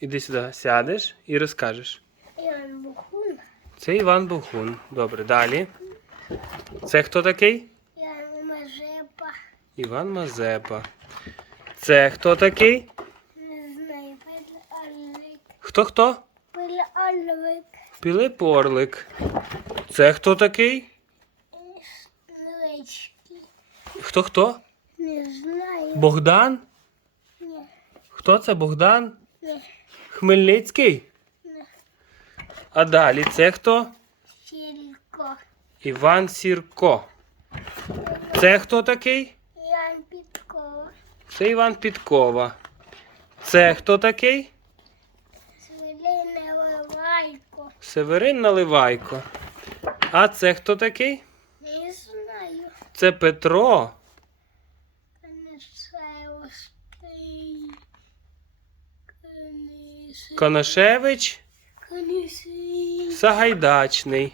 Іди сюди, сядеш і розкажеш. Іван Бухун. Це Іван Богун. Добре, далі. Це хто такий? Іван Мазепа. Іван Мазепа. Це хто такий? Не знаю, Пиль Хто хто? Альвик. Пілип Орлик. Це хто такий? Снилечки. Хто хто? Не знаю. Богдан? Ні. Хто це Богдан? Ні. Хмельницький? А далі це хто? Сілько. Іван Сірко. Це хто такий? Ян Підкова. Це Іван Підкова. Це хто такий? Свилина Левайко. Северин Наливайко. А це хто такий? Не знаю. Це Петро. Коношевич. Сагайдачний.